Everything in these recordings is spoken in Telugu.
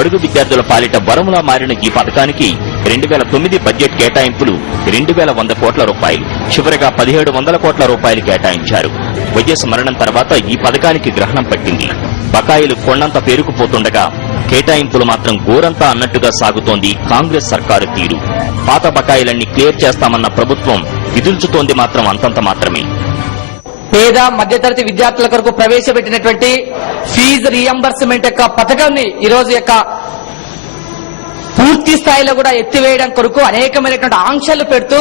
బడుగు విద్యార్థుల పాలిట వరములా మారిన ఈ పథకానికి 2009 బడ్జెట్ కేటాయింపులు 2100 కోట్ల రూపాయలు. చివరగా 1700 కోట్ల రూపాయలు కేటాయించారు. వైఎస్ మరణం తర్వాత ఈ పథకానికి గ్రహణం పట్టింది. బకాయిలు కొండంత పేరుకుపోతుండగా కేటాయింపులు మాత్రం గోరంతా అన్నట్టుగా సాగుతోంది కాంగ్రెస్ సర్కారు తీరు. పాత బకాయిలన్నీ క్లియర్ చేస్తామన్న ప్రభుత్వం విధుల్చుతోంది మాత్రం అంతంత మాత్రమే. పేద మధ్యతరగతి విద్యార్థుల కొరకు ప్రవేశపెట్టినటువంటి ఫీజు రీఎంబర్స్మెంట్ యొక్క పథకాన్ని ఈ రోజు యొక్క పూర్తి స్థాయిలో కూడా ఎత్తివేయడం కొరకు అనేకమైనటువంటి ఆంక్షలు పెడుతూ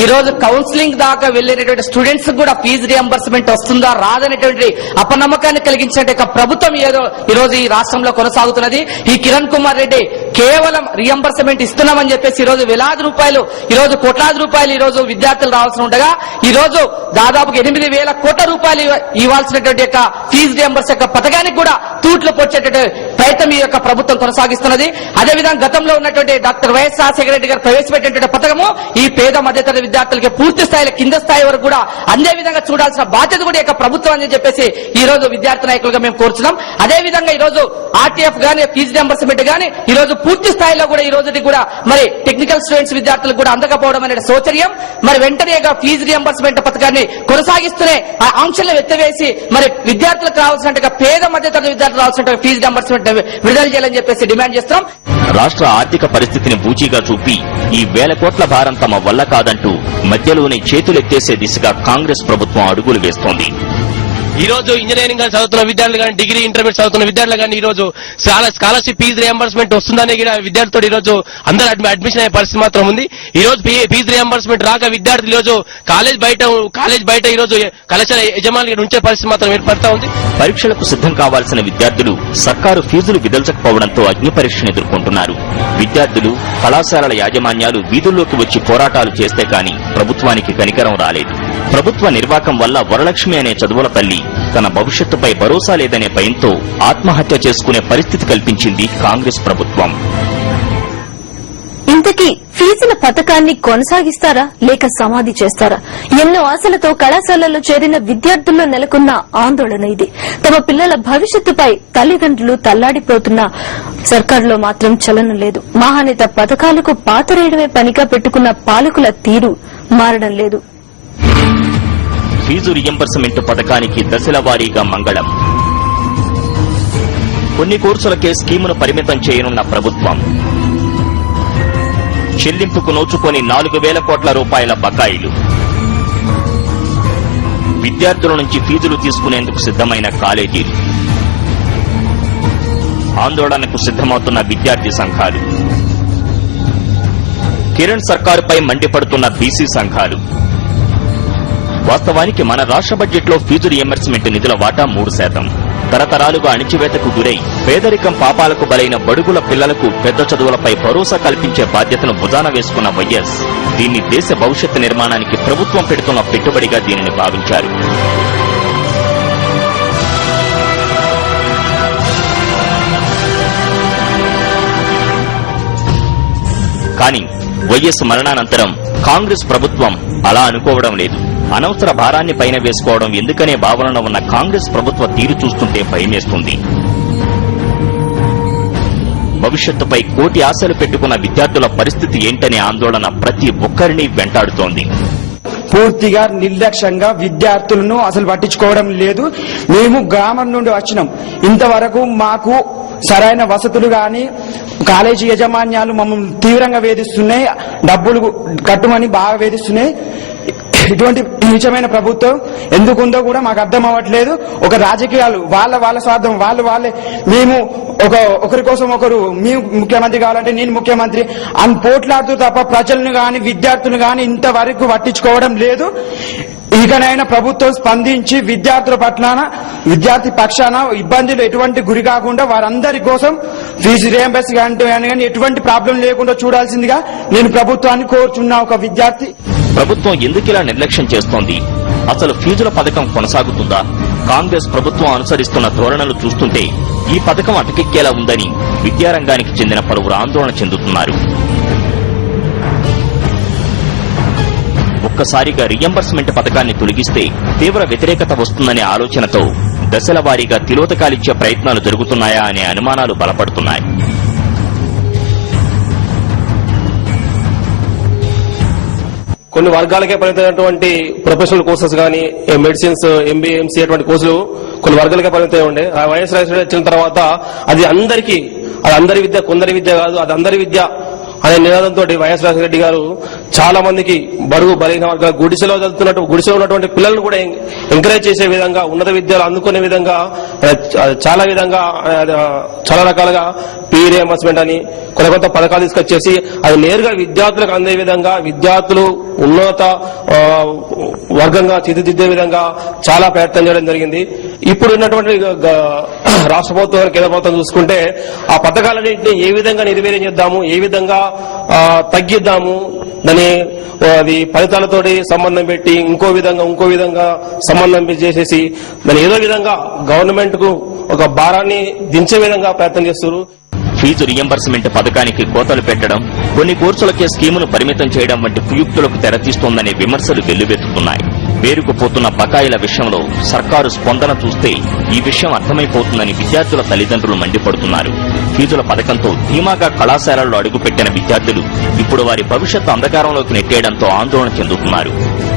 ఈ రోజు కౌన్సిలింగ్ దాకా వెళ్లేటటువంటి స్టూడెంట్స్ కూడా ఫీజు రియంబర్స్మెంట్ వస్తుందా రాదనేటువంటి అపనమ్మకాన్ని కలిగించిన ప్రభుత్వం ఏదో ఈ రోజు ఈ రాష్ట్రంలో కొనసాగుతున్నది. ఈ కిరణ్ కుమార్ రెడ్డి కేవలం రియంబర్స్మెంట్ ఇస్తున్నామని చెప్పేసి ఈ రోజు వేలాది రూపాయలు, ఈ రోజు కోట్లాది రూపాయలు ఈ రోజు విద్యార్థులు రావాల్సి ఉండగా ఈ రోజు దాదాపుగా 8,000 కోట్ల రూపాయలు ఇవ్వాల్సినటువంటి యొక్క ఫీజు రియంబర్స్ యొక్క పథకానికి కూడా తూట్లు పొచ్చేటటువంటి ప్రయత్నం ఈ యొక్క ప్రభుత్వం కొనసాగిస్తున్నది. అదేవిధంగా గతంలో ఉన్నటువంటి డాక్టర్ వైఎస్ రాజశేఖర రెడ్డి గారు ప్రవేశపెట్టినటువంటి పథకము ఈ పేద మధ్యతరగతి విద్యార్థులకి పూర్తి స్థాయిలో కింద స్థాయి వరకు కూడా అందే విధంగా చూడాల్సిన బాధ్యత కూడా ఈ ప్రభుత్వం అని చెప్పేసి ఈ రోజు విద్యార్థి నాయకులుగా మేము కోరుతున్నాం. అదేవిధంగా ఈ రోజు ఆర్టీఎఫ్ గానీ ఫీజు రియంబర్స్మెంట్ గానీ ఈ రోజు పూర్తి స్థాయిలో కూడా ఈ రోజుకి కూడా మరి టెక్నికల్ స్టూడెంట్స్ విద్యార్థులకు కూడా అందకపోవడం అనే శోచర్యం. మరి వెంటనే ఫీజు రియంబర్స్మెంట్ పథకాన్ని కొనసాగిస్తూనే ఆ ఆంక్షలను ఎత్తివేసి మరి విద్యార్థులకు రావాల్సినట్టుగా పేద మధ్యతరగతి విద్యార్థులు రావాల్సిన ఫీజు రియంబర్స్మెంట్ విడుదల చేయాలని చెప్పేసి డిమాండ్ చేస్తున్నాం. రాష్ట్ర ఆర్థిక పరిస్థితిని బూచీగా చూపి ఈ 1000 కోట్ల భారం తమ వల్ల కాదంటూ మధ్యలోనే చేతులెత్తేసే దిశగా కాంగ్రెస్ ప్రభుత్వం అడుగులు వేస్తోంది. ఈ రోజు ఇంజనీరింగ్ చదువుతున్న విద్యార్థులు కానీ, డిగ్రీ ఇంటర్మీడియట్ చదువుతున్న విద్యార్థులు కానీ ఈ రోజు స్కాలర్షిప్ ఫీజు రియంబర్స్మెంట్ వస్తుందనే విద్యార్థులతో ఈ రోజు అందరూ అడ్మిషన్ అయ్యే పరిస్థితి మాత్రం ఉంది. ఈ రోజు ఫీజు రియంబర్స్మెంట్ రాక విద్యార్థులు ఈ రోజు కాలేజ్ బయట ఈ రోజు కళాశాల యజమాని ఉంచే పరిస్థితి మాత్రం ఏర్పడతా ఉంది. పరీక్షలకు సిద్దం కావాల్సిన విద్యార్థులు సర్కారు ఫీజులు విదల్చకపోవడంతో అగ్ని పరీక్షను ఎదుర్కొంటున్నారు. విద్యార్థులు, కళాశాలల యాజమాన్యాలు వీధుల్లోకి వచ్చి పోరాటాలు చేస్తే కానీ ప్రభుత్వానికి కనికరం రాలేదు. ప్రభుత్వ నిర్వాకం వల్ల వరలక్ష్మి అనే చదువుల తల్లి తన భవిష్యత్తుపై భరోసా లేదనే భయంతో ఆత్మహత్య చేసుకునే పరిస్థితి కల్పించింది కాంగ్రెస్ ప్రభుత్వం. ఇంతకీ ఫీజుల పథకాన్ని కొనసాగిస్తారా లేక సమాధి చేస్తారా? ఎన్నో ఆశలతో కళాశాలల్లో చేరిన విద్యార్థుల్లో నెలకొన్న ఆందోళన ఇది. తమ పిల్లల భవిష్యత్తుపై తల్లిదండ్రులు తల్లాడిపోతున్నా సర్కారులో మాత్రం చలనం లేదు. మహానేత పథకాలకు పాతరేయడమే పనిగా పెట్టుకున్న పాలకుల తీరు మారడం లేదు. ఫీజు రియంబర్స్మెంట్ పథకానికి దశల వారీగా మంగళం. కొన్ని కోర్సులకే స్కీమును పరిమితం చేయనున్న ప్రభుత్వం. చెల్లింపుకు నోచుకొని 4,000 కోట్ల రూపాయల బకాయిలు. విద్యార్థుల నుంచి ఫీజులు తీసుకునేందుకు సిద్దమైన కాలేజీలు. ఆందోళనకు సిద్దమవుతున్న విద్యార్థి సంఘాలు. కిరణ్ సర్కారుపై మండిపడుతున్న బీసీ సంఘాలు. వాస్తవానికి మన రాష్ట్ర బడ్జెట్లో ఫీజు రియంబర్స్మెంట్ నిధుల వాటా 3%. తరతరాలుగా అణిచివేతకు గురై పేదరికం పాపాలకు బలైన బడుగుల పిల్లలకు పెద్ద చదువులపై భరోసా కల్పించే బాధ్యతను భుజాన వేసుకున్న వైఎస్ దీన్ని దేశ భవిష్యత్తు నిర్మాణానికి ప్రభుత్వం పెడుతున్న పెట్టుబడిగా దీనిని భావించారు. కానీ వైఎస్ మరణానంతరం కాంగ్రెస్ ప్రభుత్వం అలా అనుకోవడం లేదు. అనవసర భారాన్ని పైన వేసుకోవడం ఎందుకనే భావనలో ఉన్న కాంగ్రెస్ ప్రభుత్వ తీరు చూస్తుంటే భయమేస్తుంది. భవిష్యత్తుపై కోటి ఆశలు పెట్టుకున్న విద్యార్థుల పరిస్థితి ఏంటనే ఆందోళన ప్రతి ఒక్కరిని వెంటాడుతోంది. పూర్తిగా నిర్లక్ష్యంగా విద్యార్థులను అసలు పట్టించుకోవడం లేదు. మేము గ్రామం నుండి వచ్చినాం. ఇంతవరకు మాకు సరైన వసతులు గాని కాలేజీ యాజమాన్యాలు మమ్మల్ని తీవ్రంగా వేధిస్తున్నాయి. డబ్బులు కట్టుమని బాగా వేధిస్తున్నాయి. ఇటువంటి నిజమైన ప్రభుత్వం ఎందుకుందో కూడా మాకు అర్థం అవ్వట్లేదు. ఒక రాజకీయాలు వాళ్ళ స్వార్థం వాళ్ళే మేము ఒకరి కోసం ఒకరు మేము ముఖ్యమంత్రి కావాలంటే నేను ముఖ్యమంత్రి అని పోట్లాడుతూ తప్ప ప్రజలను గాని విద్యార్థులను గాని ఇంతవరకు పట్టించుకోవడం లేదు. ఇకనైనా ప్రభుత్వం స్పందించి విద్యార్థుల పట్ల విద్యార్థి పక్షాన ఇబ్బందులు ఎటువంటి గురి కాకుండా వారందరి కోసం ఫీజు రియంబర్స్ కానీ ఎటువంటి ప్రాబ్లం లేకుండా చూడాల్సిందిగా నేను ప్రభుత్వాన్ని కోరుచున్నా. ఒక విద్యార్థి ప్రభుత్వం ఎందుకిలా నిర్లక్ష్యం చేస్తోంది? అసలు ఫీజుల పథకం కొనసాగుతుందా? కాంగ్రెస్ ప్రభుత్వం అనుసరిస్తున్న ధోరణులు చూస్తుంటే ఈ పథకం అటకెక్కేలా ఉందని విద్యారంగానికి చెందిన పలువురు ఆందోళన చెందుతున్నారు. ఒక్కసారిగా రియంబర్స్మెంట్ పథకాన్ని తొలగిస్తే తీవ్ర వ్యతిరేకత వస్తుందనే ఆలోచనతో దశల వారీగా తిలోదకాలిచ్చే ప్రయత్నాలు జరుగుతున్నాయా అనే అనుమానాలు బలపడుతున్నాయి. కొన్ని వర్గాలకే పరిమితమైనటువంటి ప్రొఫెషనల్ కోర్సెస్ కానీ మెడిసిన్స్, ఎంబీఏ, ఎంసీఏ అటువంటి కోర్సులు కొన్ని వర్గాలకే పరిమితమై ఉండే. ఆ వైఎస్ రాజశేఖర రెడ్డి వచ్చిన తర్వాత అది అందరి విద్య, కొందరి విద్య కాదు, అది అందరి విద్య అనే నినాదంతో వైఎస్ రాజశేఖర రెడ్డి గారు చాలా మందికి బడుగు బలహీన వర్గాల గుడిసెలో ఉన్నటువంటి పిల్లలను కూడా ఎంకరేజ్ చేసే విధంగా, ఉన్నత విద్యలు అందుకునే విధంగా చాలా రకాలుగా ఫీ రియంబర్స్మెంట్ అని కొత్త పథకాలు తీసుకొచ్చేసి అది నేరుగా విద్యార్థులకు అందే విధంగా, విద్యార్థులు ఉన్నత వర్గంగా తీర్చిదిద్దే విధంగా చాలా ప్రయత్నం చేయడం జరిగింది. ఇప్పుడు ఉన్నటువంటి రాష్ట్ర ప్రభుత్వం, కేంద్ర ప్రభుత్వం చూసుకుంటే ఆ పథకాలన్నింటినీ ఏ విధంగా నిర్వీర్యం చేద్దాము, ఏ విధంగా తగ్గిద్దాము, దాని అది ఫలితాలతోటి సంబంధం పెట్టి ఇంకో విధంగా సంబంధం చేసేసి దాని ఏదో విధంగా గవర్నమెంట్ కు ఒక భారాన్ని దించే విధంగా ప్రయత్నం చేస్తున్నారు. ఫీజు రియంబర్స్మెంట్ పథకానికి కోతలు పెట్టడం, కొన్ని కోర్సులకే స్కీమును పరిమితం చేయడం వంటి కుయుక్తులకు తెరతీస్తోందనే విమర్శలు వెల్లువెత్తుతున్నాయి. పేరుకుపోతున్న బకాయిల విషయంలో సర్కారు స్పందన చూస్తే ఈ విషయం అర్థమైపోతుందని విద్యార్థుల తల్లిదండ్రులు మండిపడుతున్నారు. ఫీజుల పథకంతో ధీమాగా కళాశాలల్లో అడుగుపెట్టిన విద్యార్థులు ఇప్పుడు వారి భవిష్యత్తు అంధకారంలోకి నెట్టేయడంతో ఆందోళన చెందుతున్నారు.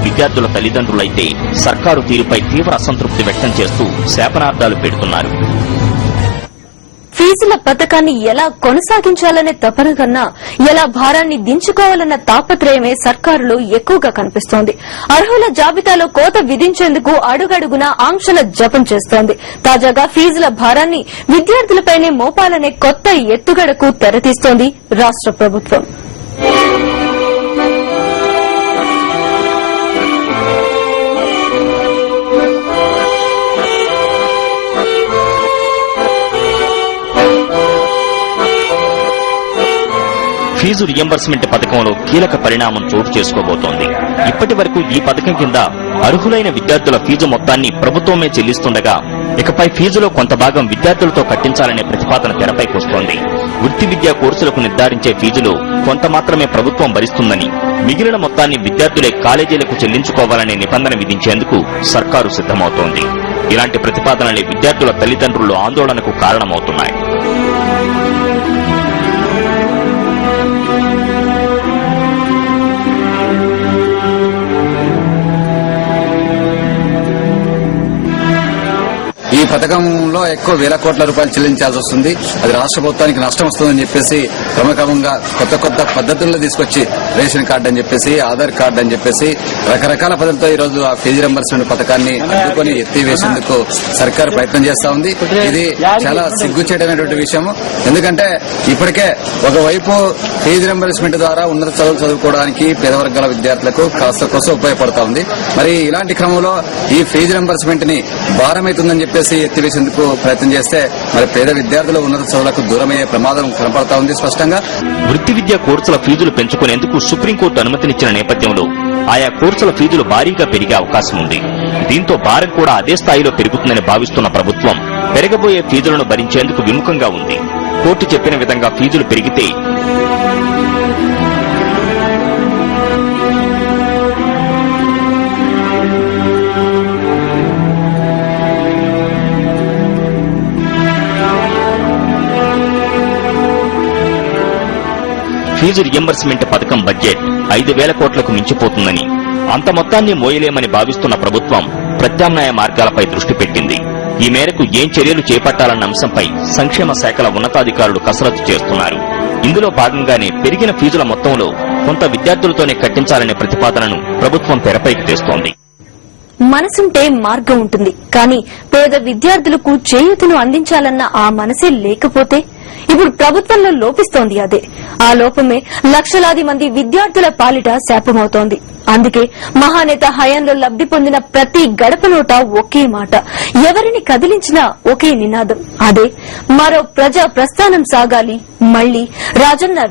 విద్యార్థుల తల్లిదండ్రులైతే సర్కారు తీరుపై తీవ్ర అసంతృప్తి వ్యక్తం చేస్తూ శాపనార్థాలు పెడుతున్నారు. ఫీజుల పథకాన్ని ఎలా కొనసాగించాలనే తపన కన్నా ఎలా భారాన్ని దించుకోవాలన్న తాపత్రయమే సర్కారులో ఎక్కువగా కనిపిస్తోంది. అర్హుల జాబితాలో కోత విధించేందుకు అడుగడుగునా ఆంక్షల జపం చేస్తోంది. తాజాగా ఫీజుల భారాన్ని విద్యార్థులపైనే మోపాలనే కొత్త ఎత్తుగడకు తెరతీస్తోంది రాష్ట్ర ప్రభుత్వం. ఫీజు రియంబర్స్మెంట్ పథకంలో కీలక పరిణామం చోటు చేసుకోబోతోంది. ఇప్పటి వరకు ఈ పథకం కింద అర్హులైన విద్యార్థుల ఫీజు మొత్తాన్ని ప్రభుత్వమే చెల్లిస్తుండగా ఇకపై ఫీజులో కొంత భాగం విద్యార్థులతో కట్టించాలనే ప్రతిపాదన తెరపైకొస్తోంది. వృత్తి విద్యా కోర్సులకు నిర్ధారించే ఫీజులో కొంత మాత్రమే ప్రభుత్వం భరిస్తుందని, మిగిలిన మొత్తాన్ని విద్యార్థులే కాలేజీలకు చెల్లించుకోవాలనే నిబంధన విధించేందుకు సర్కారు సిద్దమవుతోంది. ఇలాంటి ప్రతిపాదనలే విద్యార్థుల తల్లిదండ్రులు ఆందోళనకు కారణమవుతున్నాయి. ఈ పథకంలో ఎక్కువ వేల కోట్ల రూపాయలు చెల్లించాల్సి వస్తుంది. అది రాష్ట్ర ప్రభుత్వానికి నష్టం వస్తుందని చెప్పేసి క్రమక్రమంగా కొత్త పద్ధతుల్లో తీసుకొచ్చి రేషన్ కార్డు అని చెప్పేసి, ఆధార్ కార్డు అని చెప్పేసి రకరకాల పద్ధతులతో ఈ రోజు ఆ ఫీజు రింబర్స్మెంట్ పథకాన్ని అడ్డుకొని ఎత్తివేసేందుకు సర్కారు ప్రయత్నం చేస్తా ఉంది. ఇది చాలా సిగ్గుచేటైనటువంటి విషయం. ఎందుకంటే ఇప్పటికే ఒకవైపు ఫీజు రింబర్స్మెంట్ ద్వారా ఉన్నత చదువులు చదువుకోవడానికి పేద వర్గాల విద్యార్థులకు కాస్త కోసం ఉపయోగపడతా ఉంది. మరి ఇలాంటి క్రమంలో ఈ ఫీజు రింబర్స్మెంట్ ని భారమైతుందని చెప్పేసి ఎత్తివేసేందుకు ప్రయత్నం చేస్తే మరి పేద విద్యార్థుల ఉన్నత చదువులకు దూరమయ్యే ప్రమాదం కనపడతా ఉంది స్పష్టంగా. వృత్తి విద్యా కోర్సుల ఫీజులు పెంచుకునేందుకు సుప్రీంకోర్టు అనుమతినిచ్చిన నేపథ్యంలో ఆయా కోర్సుల ఫీజులు భారీగా పెరిగే అవకాశం ఉంది. దీంతో భారం కూడా అదే స్థాయిలో పెరుగుతుందని భావిస్తున్న ప్రభుత్వం పెరగబోయే ఫీజులను భరించేందుకు విముఖంగా ఉంది. కోర్టు చెప్పిన విధంగా ఫీజులు పెరిగితే ఫీజు రియంబర్స్మెంట్ పథకం బడ్జెట్ 5,000 కోట్లకు మించిపోతుందని, అంత మొత్తాన్ని మోయలేమని భావిస్తున్న ప్రభుత్వం ప్రత్యామ్నాయ మార్గాలపై దృష్టి పెట్టింది. ఈ మేరకు ఏం చర్యలు చేపట్టాలన్న అంశంపై సంక్షేమ శాఖల ఉన్నతాధికారులు కసరత్తు చేస్తున్నారు. ఇందులో భాగంగానే పెరిగిన ఫీజుల మొత్తంలో కొంత విద్యార్థులతోనే కట్టించాలనే ప్రతిపాదనను ప్రభుత్వం తెరపైకి తెస్తోంది. మనసుంటే మార్గం ఉంటుంది, కానీ పేద విద్యార్థులకు చేయూతను అందించాలన్న ఆ మనసే లేకపోతే ఇప్పుడు ప్రభుత్వంలో లోపిస్తోంది అదే. ఆ లోపమే లక్షలాది మంది విద్యార్థుల పాలిట శాపమవుతోంది. అందుకే మహానేత హయాంలో లబ్ది పొందిన ప్రతి గడప నోట ఒకే మాట, ఎవరిని కదిలించినా ఒకే నినాదం, అదే మరో ప్రజా ప్రస్థానం సాగాలి, మళ్లీ రాజన్న